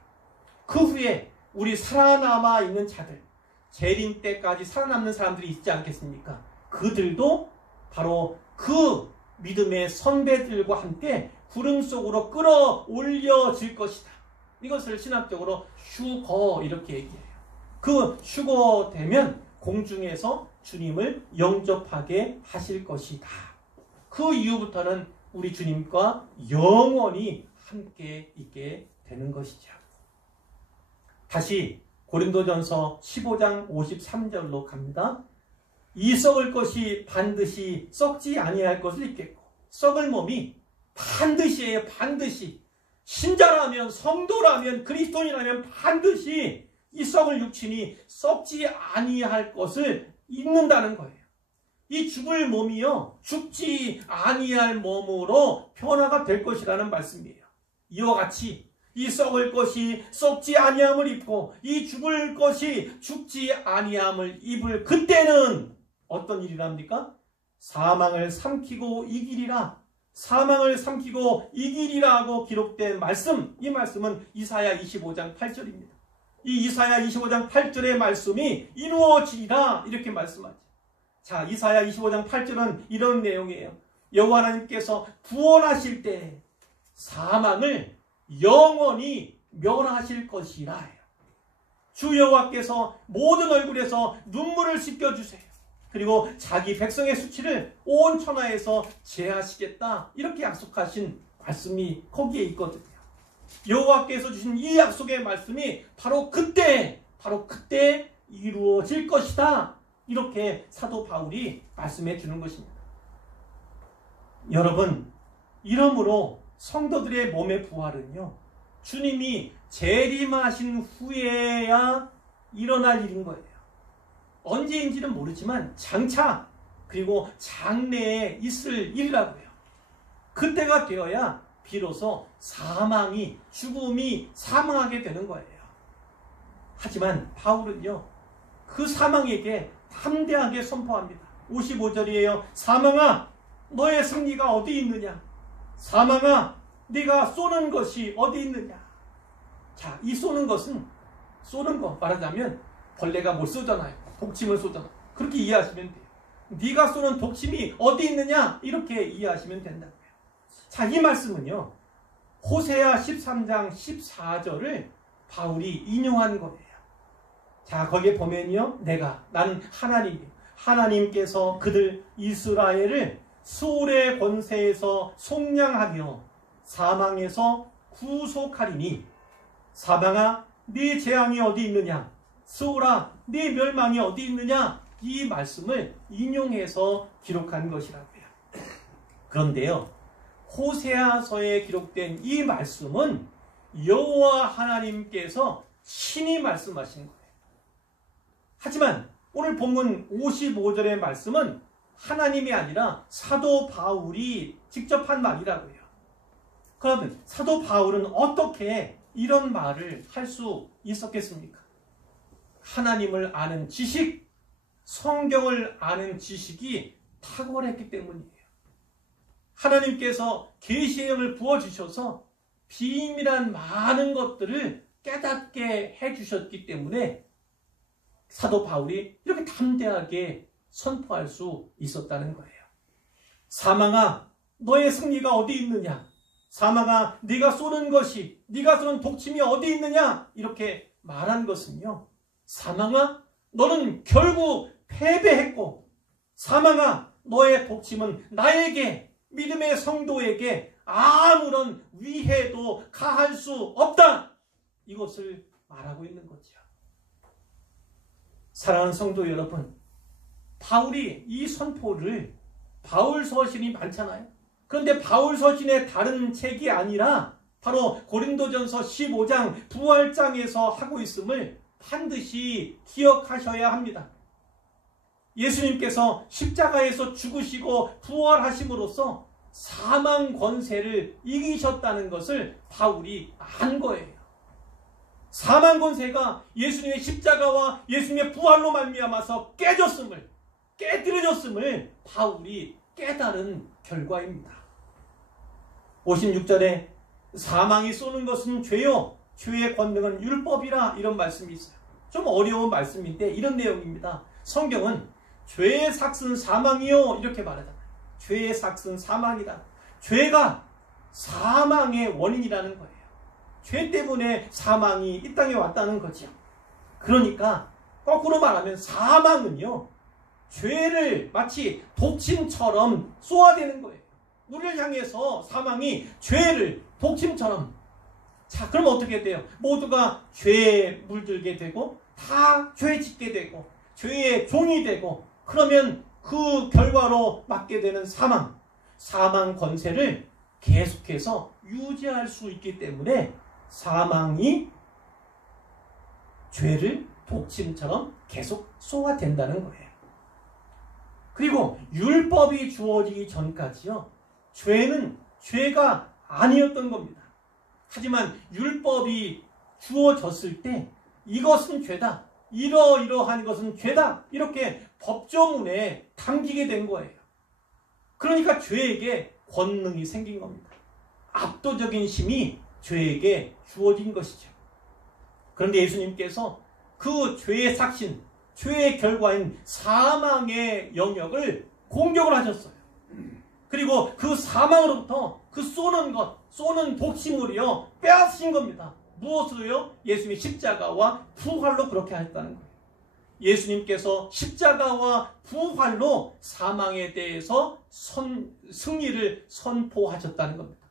그 후에 우리 살아남아 있는 자들, 재림 때까지 살아남는 사람들이 있지 않겠습니까? 그들도 바로 그 믿음의 선배들과 함께 구름 속으로 끌어올려질 것이다. 이것을 신학적으로 휴거 이렇게 얘기해요. 그 휴거되면 공중에서 주님을 영접하게 하실 것이다. 그 이후부터는 우리 주님과 영원히 함께 있게 되는 것이죠. 다시 고린도전서 15장 53절로 갑니다. 이 썩을 것이 반드시 썩지 아니할 것을 입겠고, 썩을 몸이 반드시예요. 반드시. 신자라면, 성도라면, 그리스도인이라면 반드시 이 썩을 육신이 썩지 아니할 것을 입는다는 거예요. 이 죽을 몸이요, 죽지 아니할 몸으로 변화가 될 것이라는 말씀이에요. 이와 같이 이 썩을 것이 썩지 아니함을 입고 이 죽을 것이 죽지 아니함을 입을 그때는 어떤 일이랍니까? 사망을 삼키고 이기리라. 사망을 삼키고 이기리라고 기록된 말씀, 이 말씀은 이사야 25장 8절입니다. 이 이사야 25장 8절의 말씀이 이루어지리라 이렇게 말씀하죠. 자, 이사야 25장 8절은 이런 내용이에요. 여호와 하나님께서 구원하실 때 사망을 영원히 멸하실 것이라. 주 여호와께서 모든 얼굴에서 눈물을 씻겨주세요. 그리고 자기 백성의 수치를 온 천하에서 제하시겠다. 이렇게 약속하신 말씀이 거기에 있거든요. 여호와께서 주신 이 약속의 말씀이 바로 그때 이루어질 것이다. 이렇게 사도 바울이 말씀해 주는 것입니다. 여러분, 이러므로 성도들의 몸의 부활은요, 주님이 재림하신 후에야 일어날 일인 거예요. 언제인지는 모르지만 장차 그리고 장래에 있을 일이라고요. 그때가 되어야 비로소 사망이, 죽음이 사망하게 되는 거예요. 하지만 바울은요, 그 사망에게 담대하게 선포합니다. 55절이에요. 사망아, 너의 승리가 어디 있느냐? 사망아, 네가 쏘는 것이 어디 있느냐? 자, 이 쏘는 것은, 쏘는 거 말하자면 벌레가 못 쏘잖아요. 독침을 쏘잖아요. 그렇게 이해하시면 돼요. 네가 쏘는 독침이 어디 있느냐? 이렇게 이해하시면 된다고요. 자, 이 말씀은요, 호세아 13장 14절을 바울이 인용한 거예요. 자, 거기에 보면요, 나는 하나님이에요. 하나님께서 그들 이스라엘을 수울의 권세에서 속량하며 사망에서 구속하리니, 사망아, 네 재앙이 어디 있느냐? 수울아, 네 멸망이 어디 있느냐? 이 말씀을 인용해서 기록한 것이라고요. 그런데요, 호세아서에 기록된 이 말씀은 여호와 하나님께서 친히 말씀하신 거예요. 하지만 오늘 본문 55절의 말씀은 하나님이 아니라 사도 바울이 직접 한 말이라고요. 그러면 사도 바울은 어떻게 이런 말을 할 수 있었겠습니까? 하나님을 아는 지식, 성경을 아는 지식이 탁월했기 때문이에요. 하나님께서 계시의 영을 부어주셔서 비밀한 많은 것들을 깨닫게 해주셨기 때문에 사도 바울이 이렇게 담대하게 선포할 수 있었다는 거예요. 사망아, 너의 승리가 어디 있느냐? 사망아 네가 쏘는 것이 네가 쏘는 독침이 어디 있느냐 이렇게 말한 것은요, 사망아 너는 결국 패배했고, 사망아 너의 독침은 나에게, 믿음의 성도에게 아무런 위해도 가할 수 없다, 이것을 말하고 있는 거죠. 사랑하는 성도 여러분, 바울이 이 선포를, 바울 서신이 많잖아요. 그런데 바울 서신의 다른 책이 아니라 바로 고린도전서 15장 부활장에서 하고 있음을 반드시 기억하셔야 합니다. 예수님께서 십자가에서 죽으시고 부활하심으로써 사망 권세를 이기셨다는 것을 바울이 안 거예요. 사망 권세가 예수님의 십자가와 예수님의 부활로 말미암아서 깨뜨려졌음을 바울이 깨달은 결과입니다. 56절에 사망이 쏘는 것은 죄요, 죄의 권능은 율법이라, 이런 말씀이 있어요. 좀 어려운 말씀인데 이런 내용입니다. 성경은 죄의 삭은 사망이요 이렇게 말하잖아요. 죄의 삭은 사망이다. 죄가 사망의 원인이라는 거예요. 죄 때문에 사망이 이 땅에 왔다는 거죠. 그러니까 거꾸로 말하면 사망은요, 죄를 마치 독침처럼 쏘아대는 거예요. 우리를 향해서 사망이 죄를 독침처럼. 자, 그럼 어떻게 돼요? 모두가 죄에 물들게 되고 다 죄 짓게 되고 죄의 종이 되고, 그러면 그 결과로 맞게 되는 사망 권세를 계속해서 유지할 수 있기 때문에 사망이 죄를 독침처럼 계속 쏘아댄다는 거예요. 그리고 율법이 주어지기 전까지요, 죄는 죄가 아니었던 겁니다. 하지만 율법이 주어졌을 때 이것은 죄다, 이러이러한 것은 죄다, 이렇게 법조문에 담기게 된 거예요. 그러니까 죄에게 권능이 생긴 겁니다. 압도적인 힘이 죄에게 주어진 것이죠. 그런데 예수님께서 그 죄의 삭신, 죄의 결과인 사망의 영역을 공격을 하셨어요. 그리고 그 사망으로부터 그 쏘는 독침을요 빼앗으신 겁니다. 무엇으로요? 예수님의 십자가와 부활로 그렇게 하셨다는 거예요. 예수님께서 십자가와 부활로 사망에 대해서 승리를 선포하셨다는 겁니다.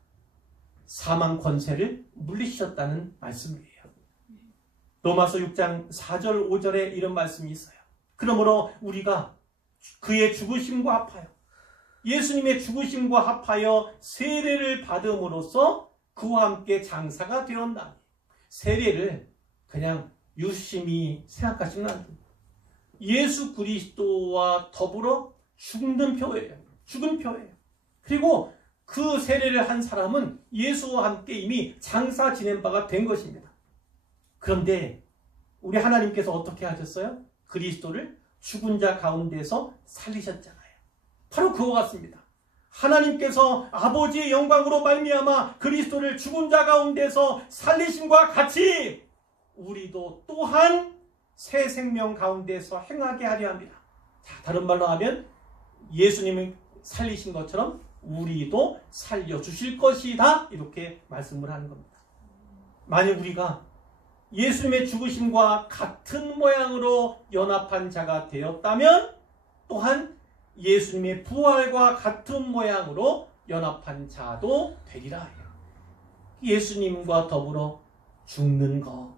사망 권세를 물리셨다는 말씀이에요. 로마서 6장 4절 5절에 이런 말씀이 있어요. 그러므로 우리가 그의 죽으심과 합하여, 예수님의 죽으심과 합하여 세례를 받음으로써 그와 함께 장사가 되었나니. 세례를 그냥 유심히 생각하시면 안 됩니다. 예수 그리스도와 더불어 죽은 표예요. 그리고 그 세례를 한 사람은 예수와 함께 이미 장사 지낸 바가 된 것입니다. 그런데 우리 하나님께서 어떻게 하셨어요? 그리스도를 죽은 자 가운데서 살리셨잖아요. 바로 그와 같습니다. 하나님께서 아버지의 영광으로 말미암아 그리스도를 죽은 자 가운데서 살리심과 같이 우리도 또한 새 생명 가운데서 행하게 하려 합니다. 자, 다른 말로 하면 예수님을 살리신 것처럼 우리도 살려주실 것이다, 이렇게 말씀을 하는 겁니다. 만약 우리가 예수님의 죽으심과 같은 모양으로 연합한 자가 되었다면 또한 예수님의 부활과 같은 모양으로 연합한 자도 되리라. 예수님과 더불어 죽는 거,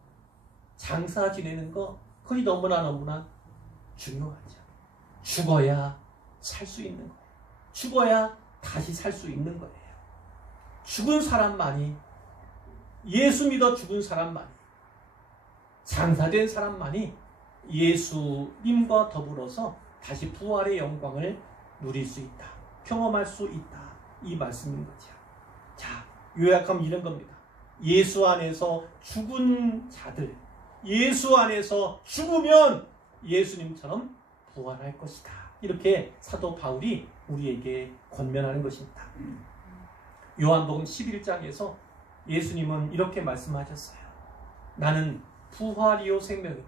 장사 지내는 거, 그것이 너무나 중요하죠. 죽어야 살 수 있는 거예요. 죽어야 다시 살 수 있는 거예요. 죽은 사람만이, 예수 믿어 죽은 사람만이, 장사된 사람만이 예수님과 더불어서 다시 부활의 영광을 누릴 수 있다, 경험할 수 있다, 이 말씀인 거죠. 자, 요약하면 이런 겁니다. 예수 안에서 죽은 자들, 예수 안에서 죽으면 예수님처럼 부활할 것이다, 이렇게 사도 바울이 우리에게 권면하는 것입니다. 요한복음 11장에서 예수님은 이렇게 말씀하셨어요. 나는 부활이요 생명이니,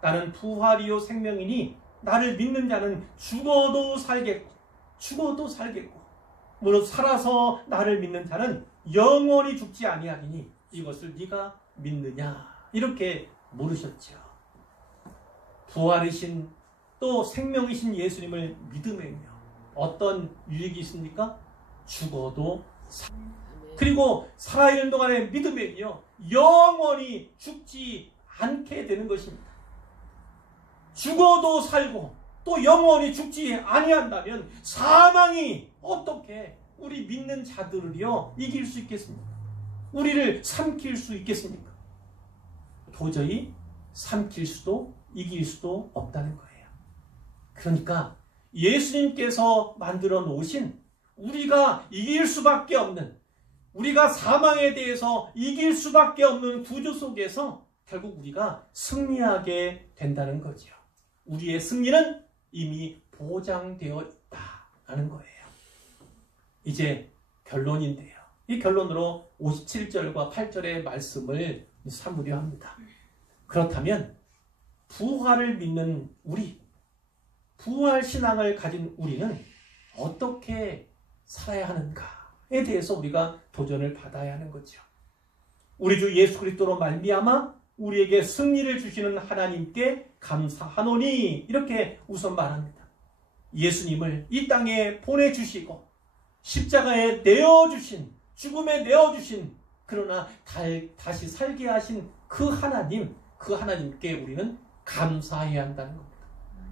나는 부활이요 생명이니 나를 믿는 자는 죽어도 살겠고 물론 살아서 나를 믿는 자는 영원히 죽지 아니하리니 이것을 네가 믿느냐 이렇게 물으셨죠. 부활이신 또 생명이신 예수님을 믿으면요 어떤 유익이 있습니까? 죽어도 그리고 살아있는 동안에 믿으면요 영원히 죽지 않게 되는 것입니다. 죽어도 살고 또 영원히 죽지 아니한다면 사망이 어떻게 우리 믿는 자들을요 이길 수 있겠습니까? 우리를 삼킬 수 있겠습니까? 도저히 삼킬 수도 이길 수도 없다는 거예요. 그러니까 예수님께서 만들어 놓으신 우리가 이길 수밖에 없는, 우리가 사망에 대해서 이길 수밖에 없는 구조 속에서 결국 우리가 승리하게 된다는 거죠. 우리의 승리는 이미 보장되어 있다는 거예요. 이제 결론인데요. 이 결론으로 57절과 8절의 말씀을 삼으려 합니다. 그렇다면 부활을 믿는 우리, 부활 신앙을 가진 우리는 어떻게 살아야 하는가에 대해서 우리가 도전을 받아야 하는 거죠. 우리 주 예수 그리스도로 말미암아 우리에게 승리를 주시는 하나님께 감사하노니 이렇게 우선 말합니다. 예수님을 이 땅에 보내주시고 십자가에 내어주신, 죽음에 내어주신, 그러나 다시 살게 하신 그 하나님, 그 하나님께 우리는 감사해야 한다는 겁니다.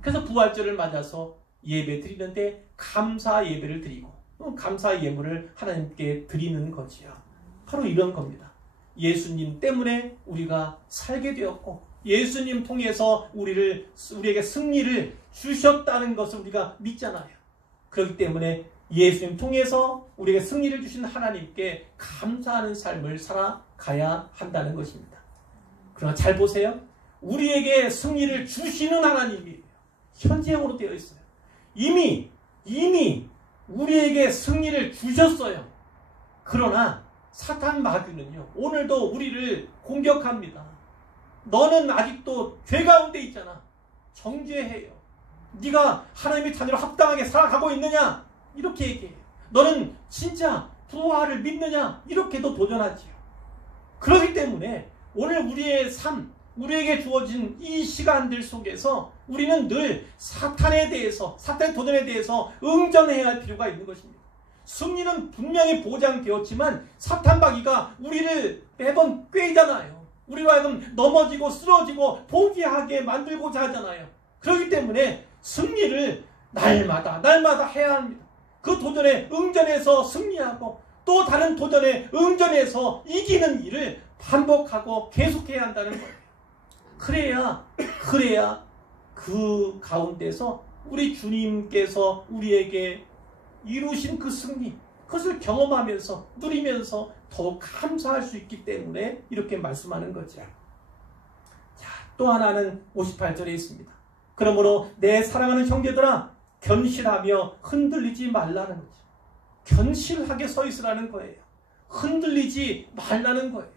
그래서 부활절을 맞아서 예배 드리는데 감사 예배를 드리고 감사 예물을 하나님께 드리는 거지요. 바로 이런 겁니다. 예수님 때문에 우리가 살게 되었고 예수님 통해서 우리에게 승리를 주셨다는 것을 우리가 믿잖아요. 그렇기 때문에 예수님 통해서 우리에게 승리를 주신 하나님께 감사하는 삶을 살아가야 한다는 것입니다. 그러나 잘 보세요. 우리에게 승리를 주시는 하나님이 현재형으로 되어 있어요. 이미 우리에게 승리를 주셨어요. 그러나 사탄 마귀는요 오늘도 우리를 공격합니다. 너는 아직도 죄 가운데 있잖아. 정죄해요. 네가 하나님의 자녀로 합당하게 살아가고 있느냐 이렇게 얘기해요. 너는 진짜 부활을 믿느냐 이렇게도 도전하지요. 그렇기 때문에 오늘 우리의 삶, 우리에게 주어진 이 시간들 속에서 우리는 늘 사탄에 대해서, 사탄의 도전에 대해서 응전해야 할 필요가 있는 것입니다. 승리는 분명히 보장되었지만 사탄 마귀가 우리를 매번 꿰잖아요. 우리가 하여금 넘어지고 쓰러지고 포기하게 만들고자 하잖아요. 그렇기 때문에 승리를 날마다 해야 합니다. 그 도전에 응전해서 승리하고 또 다른 도전에 응전해서 이기는 일을 반복하고 계속해야 한다는 거예요. 그래야 그 가운데서 우리 주님께서 우리에게 이루신 그 승리, 그것을 경험하면서 누리면서 더욱 감사할 수 있기 때문에 이렇게 말씀하는 거죠. 자, 또 하나는 58절에 있습니다. 그러므로 내 사랑하는 형제들아 견실하며 흔들리지 말라는 거죠. 견실하게 서 있으라는 거예요. 흔들리지 말라는 거예요.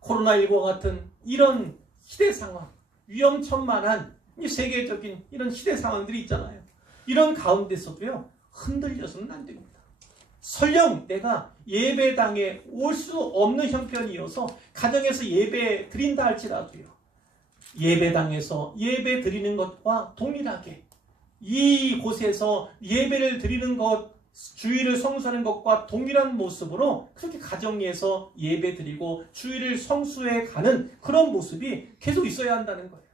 코로나19와 같은 이런 시대 상황, 위험천만한 이 세계적인 이런 시대 상황들이 있잖아요. 이런 가운데서도요 흔들려서는 안 됩니다. 설령 내가 예배당에 올 수 없는 형편이어서 가정에서 예배 드린다 할지라도요 예배당에서 예배 드리는 것과 동일하게 이곳에서 예배를 드리는 것, 주일을 성수하는 것과 동일한 모습으로 그렇게 가정에서 예배 드리고 주일을 성수해 가는 그런 모습이 계속 있어야 한다는 거예요.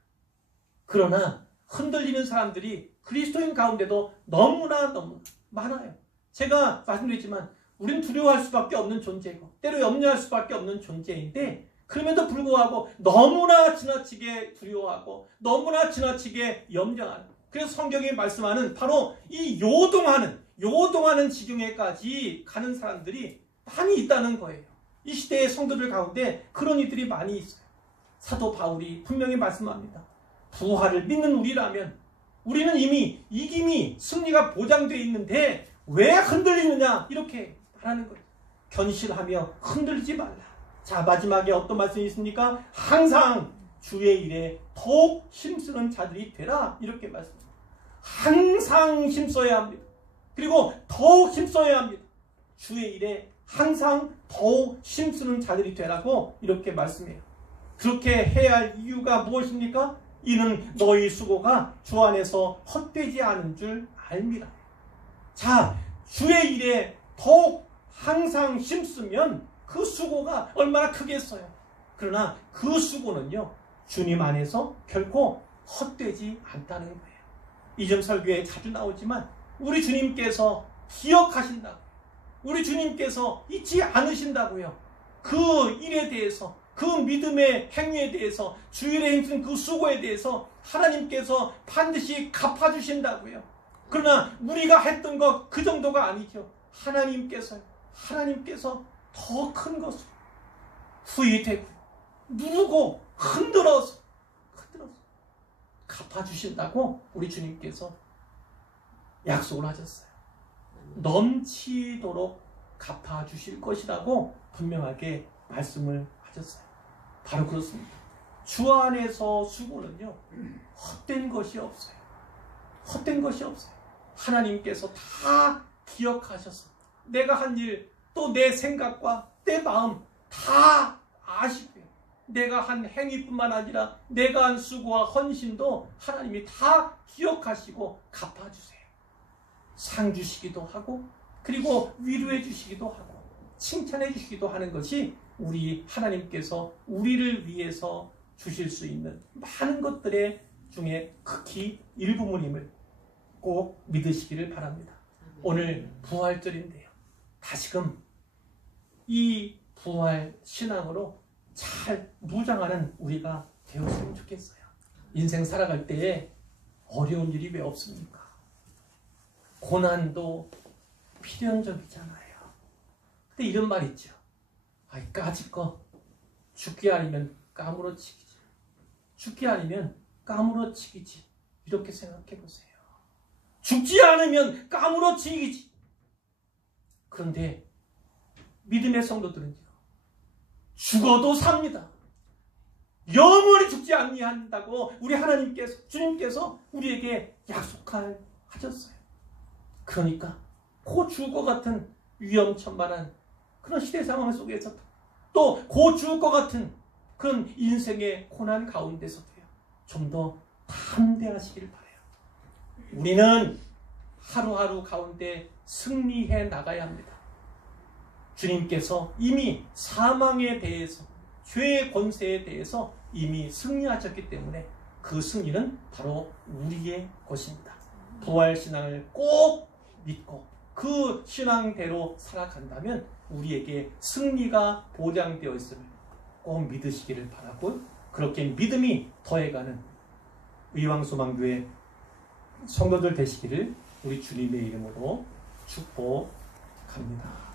그러나 흔들리는 사람들이 그리스도인 가운데도 너무나 많아요. 제가 말씀드렸지만 우리는 두려워할 수밖에 없는 존재고 때로 염려할 수밖에 없는 존재인데 그럼에도 불구하고 너무나 지나치게 두려워하고 너무나 지나치게 염려하는, 그래서 성경이 말씀하는 바로 이 요동하는 지경에까지 가는 사람들이 많이 있다는 거예요. 이 시대의 성도들 가운데 그런 이들이 많이 있어요. 사도 바울이 분명히 말씀합니다. 부활을 믿는 우리라면 우리는 이미 이김이 승리가 보장되어 있는데 왜 흔들리느냐 이렇게 말하는 거예요. 견실하며 흔들리지 말라. 자, 마지막에 어떤 말씀이 있습니까? 항상 주의 일에 더욱 힘쓰는 자들이 되라 이렇게 말씀합니다. 항상 힘써야 합니다. 그리고 더욱 힘써야 합니다. 주의 일에 항상 더욱 힘쓰는 자들이 되라고 이렇게 말씀해요. 그렇게 해야 할 이유가 무엇입니까? 이는 너희 수고가 주 안에서 헛되지 않은 줄 알미라. 자, 주의 일에 더욱 항상 힘쓰면 그 수고가 얼마나 크겠어요. 그러나 그 수고는요, 주님 안에서 결코 헛되지 않다는 거예요. 이점 설교에 자주 나오지만 우리 주님께서 기억하신다고, 우리 주님께서 잊지 않으신다고요. 그 일에 대해서, 그 믿음의 행위에 대해서, 주일에 힘쓴 그 수고에 대해서 하나님께서 반드시 갚아주신다고요. 그러나 우리가 했던 것 그 정도가 아니죠. 하나님께서 더 큰 것을 후회되고 누르고 흔들어서 갚아주신다고 우리 주님께서 약속을 하셨어요. 넘치도록 갚아주실 것이라고 분명하게 말씀을 하셨어요. 바로 그렇습니다. 주 안에서 수고는요, 헛된 것이 없어요. 헛된 것이 없어요. 하나님께서 다 기억하셔서 내가 한 일, 또 내 생각과 내 마음 다 아시고요. 내가 한 행위뿐만 아니라 내가 한 수고와 헌신도 하나님이 다 기억하시고 갚아주세요. 상 주시기도 하고, 그리고 위로해 주시기도 하고, 칭찬해 주시기도 하는 것이 우리 하나님께서 우리를 위해서 주실 수 있는 많은 것들의 중에 극히 일부분임을 꼭 믿으시기를 바랍니다. 오늘 부활절인데요, 다시금 이 부활 신앙으로 잘 무장하는 우리가 되었으면 좋겠어요. 인생 살아갈 때에 어려운 일이 왜 없습니까? 고난도 필연적이잖아요. 근데 이런 말 있죠. 까짓거 죽기 아니면 까무러치기지. 죽기 아니면 까무러치기지. 이렇게 생각해 보세요. 죽지 않으면 까무러치기지. 그런데 믿음의 성도들은요, 죽어도 삽니다. 영원히 죽지 아니한다고 우리 하나님께서, 주님께서 우리에게 약속하셨어요. 그러니까 곧 죽을 것 같은 위험천만한 그런 시대 상황 속에서, 또 곧 죽을 것 같은 그런 인생의 고난 가운데서도요, 좀 더 담대하시길 바라요. 우리는 하루하루 가운데 승리해 나가야 합니다. 주님께서 이미 사망에 대해서, 죄의 권세에 대해서 이미 승리하셨기 때문에 그 승리는 바로 우리의 것입니다. 부활신앙을 꼭 믿고 그 신앙대로 살아간다면 우리에게 승리가 보장되어 있음을 꼭 믿으시기를 바라고, 그렇게 믿음이 더해가는 의왕소망교회 성도들 되시기를 우리 주님의 이름으로 축복합니다.